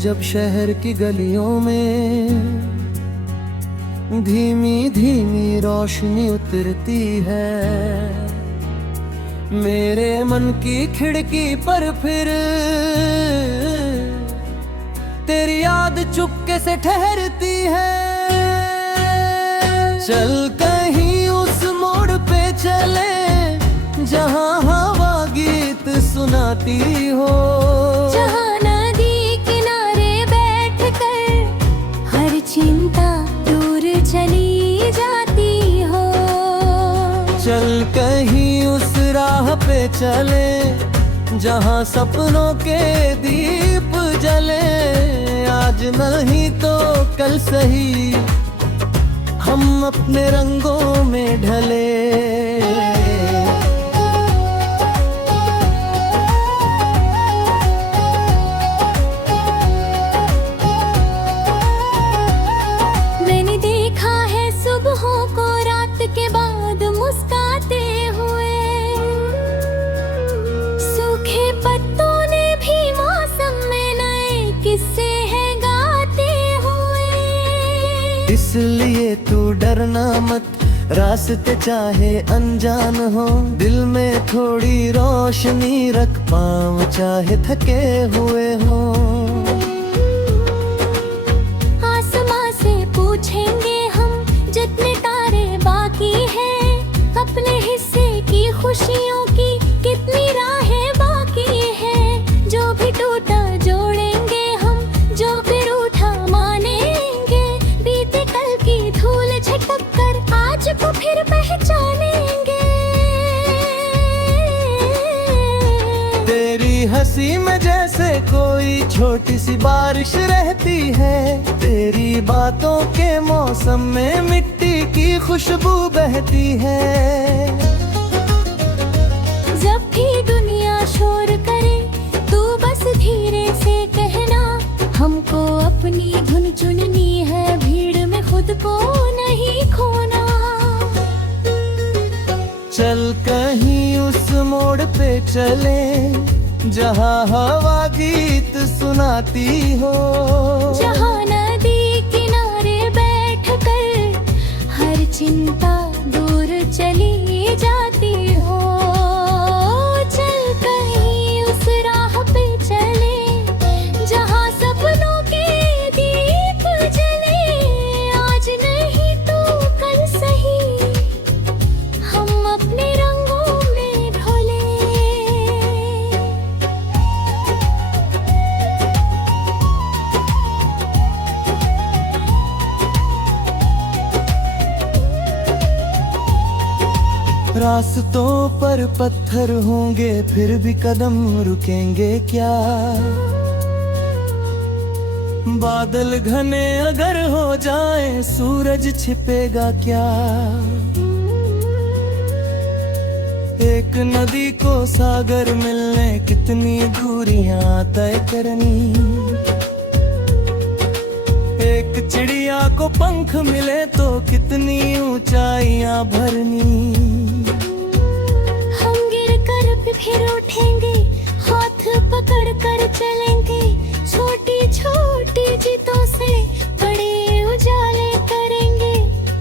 जब शहर की गलियों में धीमी धीमी रोशनी उतरती है, मेरे मन की खिड़की पर फिर तेरी याद चुपके से ठहरती है। चल कहीं उस मोड़ पे चले जहां हवा गीत सुनाती हो, जहां नदी किनारे बैठकर हर चिंता दूर चली जाती हो। चल कहीं उस राह पे चले जहां सपनों के दीप जले, आज नहीं तो कल सही हम अपने रंगों में ढले। मैंने देखा है सुबहों को रात के बाद मुस्काते हुए, सूखे पत्तों ने भी मौसम में नए किस्से हैं गाते हुए। इसलिए तू डरना मत, रास्ते चाहे अनजान हो, दिल में थोड़ी रोशनी रख, पाँव चाहे थके हुए हो। आसमां से पूछेंगे हम जितने तारे बाकी हैं, अपने हिस्से की खुशियों की कितनी राहें बाकी हैं। जो भी टूटा जोड़ेंगे हम, जो भी रूठा मानेंगे, बीते कल की धूल झटक कर आज को फिर पहचानेंगे। तेरी हंसी में जैसे कोई छोटी सी बारिश रहती है, तेरी बातों के मौसम में मिट्टी की खुशबू बहती है। जब भी दुनिया शोर करे तू बस धीरे से कहना, हमको अपनी धुन चुननी है, भीड़ में खुद को नहीं खोना। चल कहीं उस मोड़ पे चले जहां हवा गीत सुनाती हो, जहां नदी किनारे बैठकर हर चिंता दूर चली जाती हो। चल कहीं उस राह पे चले जहां सपनों के दीप जले, आज नहीं तो कल सही हम अपने रंगों में ढले। रास्तों पर पत्थर होंगे फिर भी कदम रुकेंगे क्या, बादल घने अगर हो जाए सूरज छिपेगा क्या। एक नदी को सागर मिलने कितनी दूरियां तय करनी, एक चिड़िया को पंख मिले तो कितनी ऊंचाइयां भरनी। फिर उठेंगे, हाथ पकड़ कर चलेंगे, छोटी छोटी जीतों से बड़े उजाले करेंगे।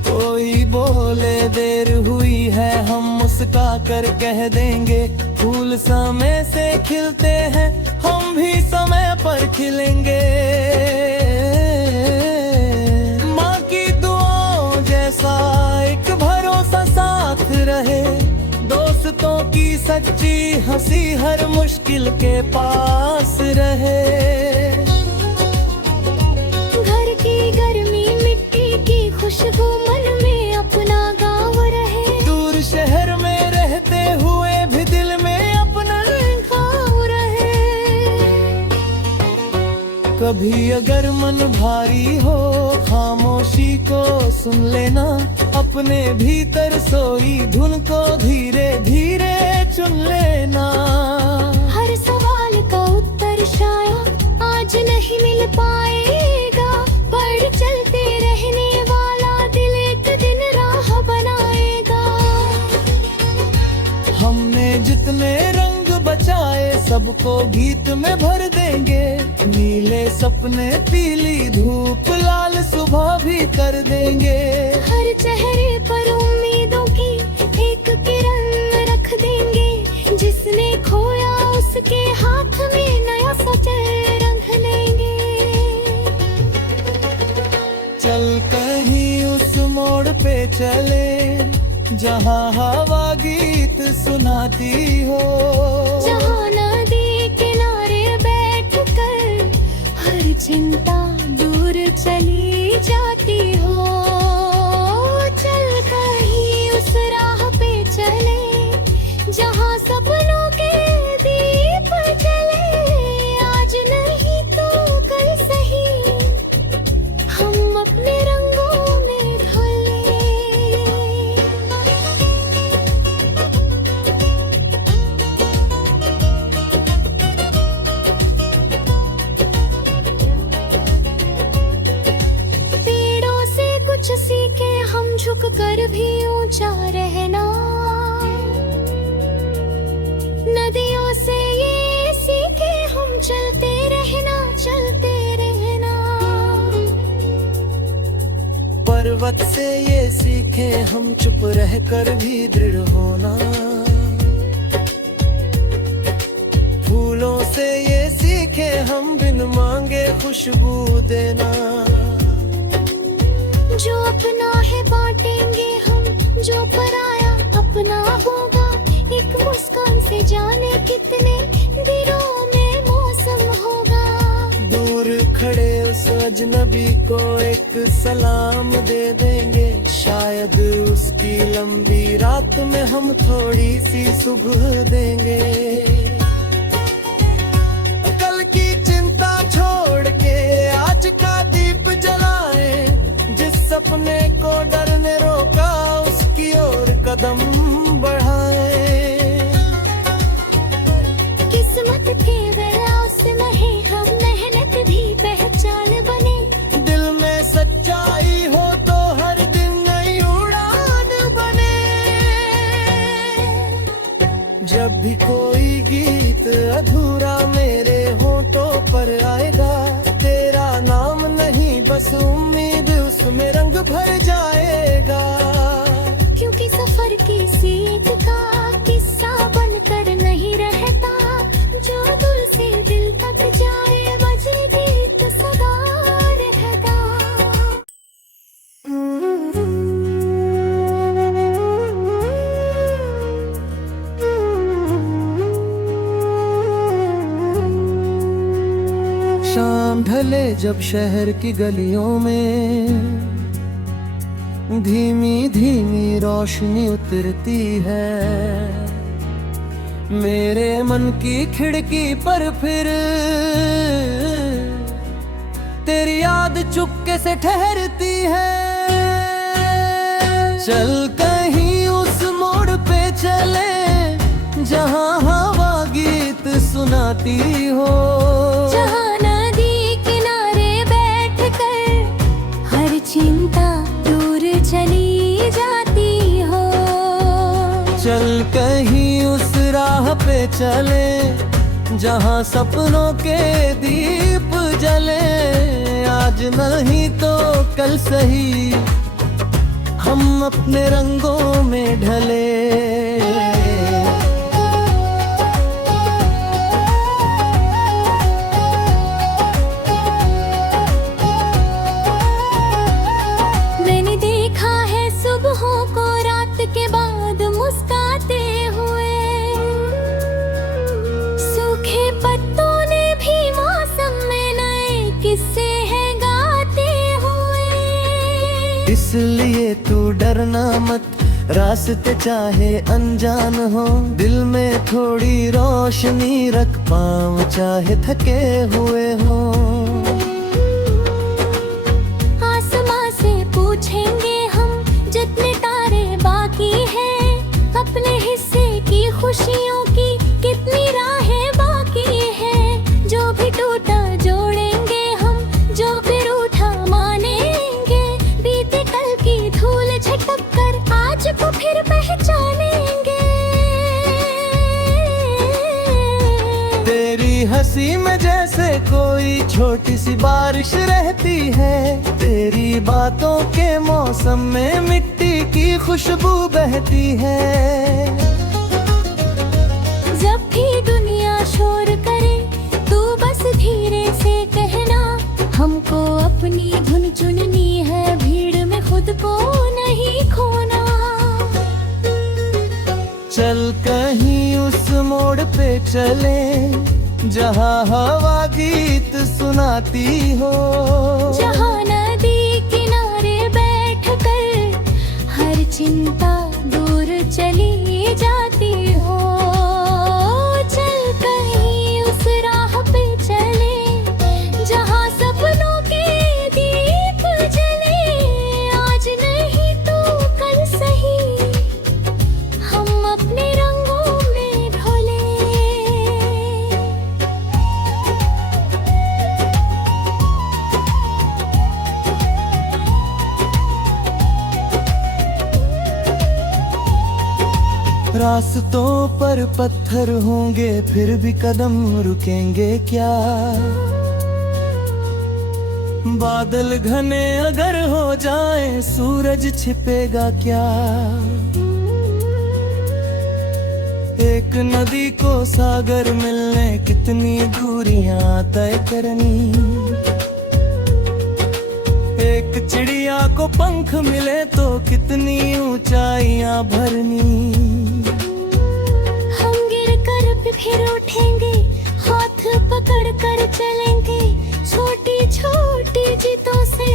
कोई बोले देर हुई है, हम मुस्का कर कह देंगे, फूल समय से खिलते हैं, हम भी समय पर खिलेंगे। माँ की दुआओं जैसा एक भरोसा साथ रहे, दोस्तों की सच्ची हंसी हर मुश्किल के पास रहे। घर की गर्मी मिट्टी की खुशबू मन में अपना गाँव रहे, दूर शहर में रहते हुए भी दिल में अपना गाँव रहे। कभी अगर मन भारी हो खामोशी को सुन लेना, अपने भीतर सोई धुन को धीरे धीरे चुन लेना। हर सवाल का उत्तर शायद आज नहीं मिल पाएगा, पर चलते रहने वाला दिल एक दिन राह बनाएगा। हमने जितने रंग बचाए सब सबको गीत में भर देंगे। नीले सपने पीली धूप लाल सुबह भी कर देंगे। हर चेहरे पर उम्मीदों की एक किरण रख देंगे। जिसने खोया उसके हाथ में नया सचर रंग लेंगे। चल कहीं उस मोड़ पे चले जहाँ हवा गीत सुनाती हो। जहाँ नदी किनारे बैठकर हर चिंता दूर चली जाती हो। चल कहीं उस राह पे चले जहाँ सपनों के दीप जले। आज नहीं तो कल सही हम अपने रंगों में ढले। पेड़ों से कुछ सीखे हम झुक कर भी ऊंचा रहना। नदियों से ये सीखे हम चलते रहना, चलते रहना। पर्वत से ये सीखे हम चुप रहकर भी दृढ़ होना। फूलों से ये सीखे हम बिन मांगे खुशबू देना। जो अपना है बांटेंगे हम, जो पराया अपना होगा। एक मुस्कान से जाने कितने दिनों में मौसम होगा। दूर खड़े उस अजनबी को एक सलाम दे देंगे। शायद उसकी लंबी रात में हम थोड़ी सी सुबह देंगे। कल की चिंता छोड़ के आज का दीप जलाएं। जिस सपने को डर ने रोका उसकी ओर कदम बढ़ाएं। किस्मत के गया उसमें हम मेहनत भी पहचान बने। दिल में सच्चाई हो तो हर दिन नई उड़ान बने। जब भी कोई गीत अधूरा मेरे होठों पर आएगा। तेरा नाम नहीं बस उम्मीद उसमें रंग भर जाएगा। क्योंकि सफर की सीट का किस्सा बनकर नहीं रहता। जो दिल से दिल तक जाए बजे गीत सदा रहता। शाम ढले जब शहर की गलियों में धीमी धीमी रोशनी उतरती है। मेरे मन की खिड़की पर फिर तेरी याद चुपके से ठहरती है। चल कहीं उस मोड़ पे चले जहाँ हवा गीत सुनाती हो। जहाँ नदी किनारे बैठकर हर चिंता दूर चली जाती हो। चल कहीं उस राह पे चले जहाँ सपनों के दीप जले। आज नहीं तो कल सही हम अपने रंगों में ढले। मैंने देखा है सुबहों को रात के बाद मुस्काते हुए। सूखे पत्तों ने भी मौसम में नए किस्से हैं गाते हुए। इसलिए तू डरना मत रास्ते चाहे अनजान हो। दिल में थोड़ी रोशनी रख पाँव चाहे थके हुए हो। आसमां से पूछेंगे हम जितने तारे बाकी हैं। अपने हिस्से की खुशियों की कितनी राहें बाकी हैं। जो भी टूटा जोड़ेंगे हम, जो फिर उठा मानेंगे। बीते कल की धूल झटक कर आज को फिर पहचानेंगे। सी बारिश रहती है। तेरी बातों के मौसम में मिट्टी की खुशबू बहती है। जब भी दुनिया शोर करे तू बस धीरे से कहना, हमको अपनी धुन चुननी है, भीड़ में खुद को नहीं खोना। चल कहीं उस मोड़ पे चले जहाँ हवा गीत सुनाती हो, जहाँ नदी किनारे बैठकर हर चिंता दूर चली जाती हो। चल कहीं उस राह पे चले जहाँ सपनों के दीप जले, आज नहीं तो कल सही हम अपने रंगों में ढले। रास्तों पर पत्थर होंगे फिर भी कदम रुकेंगे क्या। बादल घने अगर हो जाए सूरज छिपेगा क्या। एक नदी को सागर मिलने कितनी दूरियां तय करनी। एक चिड़िया को पंख मिले तो कितनी ऊंचाइयां भरनी। फिर उठेंगे, हाथ पकड़ कर चलेंगे, छोटी छोटी जीतों से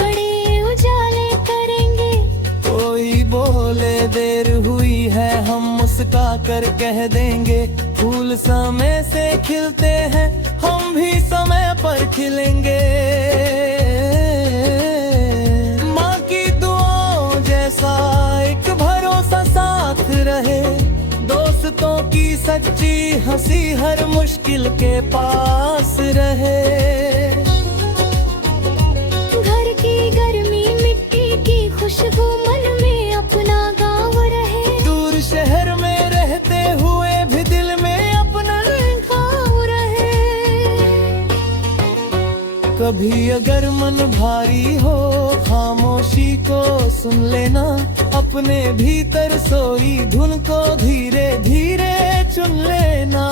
बड़े उजाले करेंगे। कोई बोले देर हुई है हम मुस्का कर कह देंगे, फूल समय से खिलते हैं हम भी समय पर खिलेंगे। माँ की दुआओं जैसा एक भरोसा साथ रहे, दोस्तों की सच्ची हंसी हर मुश्किल के पास रहे। घर की गर्मी मिट्टी की खुशबू मन में अपना गाँव रहे, दूर शहर में रहते हुए भी दिल में अपना गाँव रहे। कभी अगर मन भारी हो खामोशी को सुन लेना, अपने भीतर सोई धुन को धीरे धीरे चुन लेना।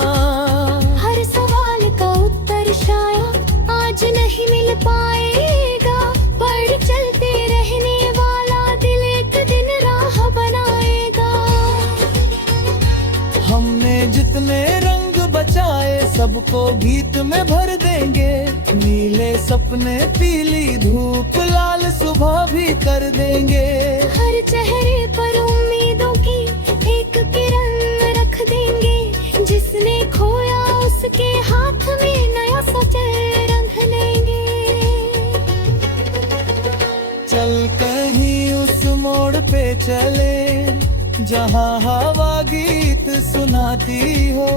हर सवाल का उत्तर शायद आज नहीं मिल पाएगा, पर चलते रहने वाला दिल एक दिन राह बनाएगा। हमने जितने रंग बचाए सबको गीत में भर देंगे, नीले सपने पीली धूप लाल सुबह भी कर देंगे। हर चेहरे पर उम्मीदों की एक किरण रख देंगे, जिसने खोया उसके हाथ में नया सचर रंग लेंगे। चल कहीं उस मोड़ पे चले जहाँ हवा गीत सुनाती हो,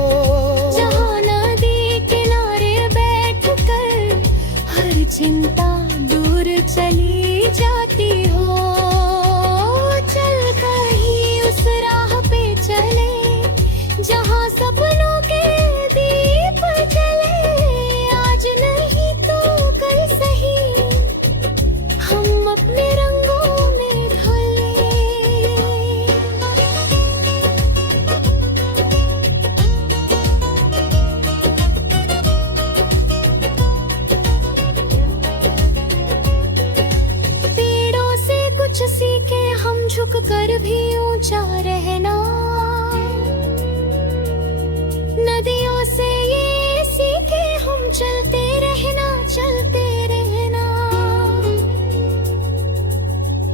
जहाँ नदी किनारे बैठकर हर चिंता दूर चली जाती हो। चल कहीं उस राह पे चले जहाँ सपनों के दीप जले, आज नहीं तो कल सही हम अपने रंगों में ढले। पेड़ों से कुछ सीखे हम, झुक कर भी ऊंचा रहना। नदियों से ये सीखे हम, चलते रहना चलते रहना।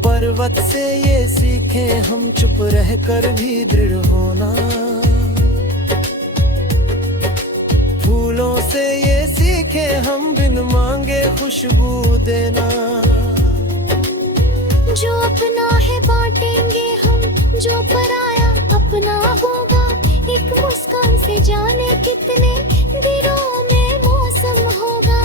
पर्वत से ये सीखे हम, चुप रहकर भी दृढ़ होना। फूलों से ये सीखे हम, बिन मांगे खुशबू देना। जो अपना है बांटेंगे हम, जो पराया अपना होगा। एक मुस्कान से जाने कितने दिनों में मौसम होगा।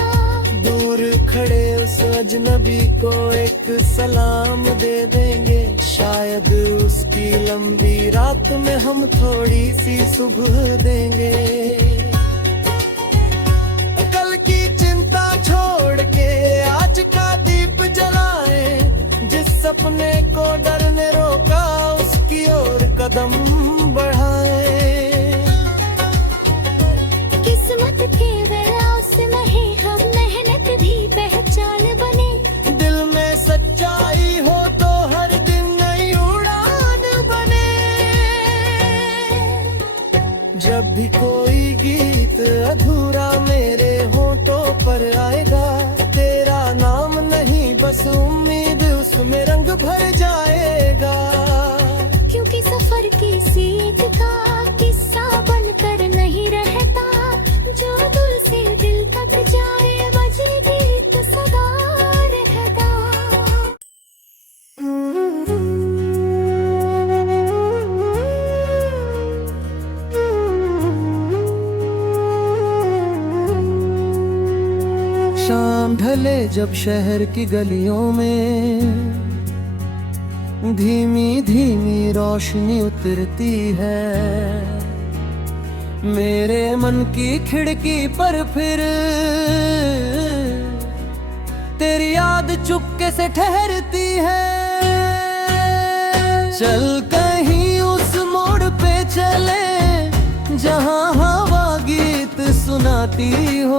दूर खड़े उस अजनबी को एक सलाम दे देंगे, शायद उसकी लंबी रात में हम थोड़ी सी सुबह देंगे। कल की चिंता छोड़ का दीप जलाए, जिस सपने को डर ने रोका उसकी ओर कदम बढ़ाए। किस्मत के विलास नहीं हम मेहनत भी पहचान बने। दिल में सच्चाई हो तो हर दिन नई उड़ान बने। जब भी कोई गीत अधूरा मेरे होठों पर आएगा, तेरा नाम नहीं बस उम्मीद उसमें रंग भर जाएगा। क्योंकि सफर की सीख का किस्सा बनकर नहीं रहता, जो दिल से दिल तक जाए बजे गीत सदा रहता। शाम ढले जब शहर की गलियों में धीमी धीमी रोशनी उतरती है, मेरे मन की खिड़की पर फिर तेरी याद चुपके से ठहरती है। चल कहीं उस मोड़ पे चले जहां हवा गीत सुनाती हो।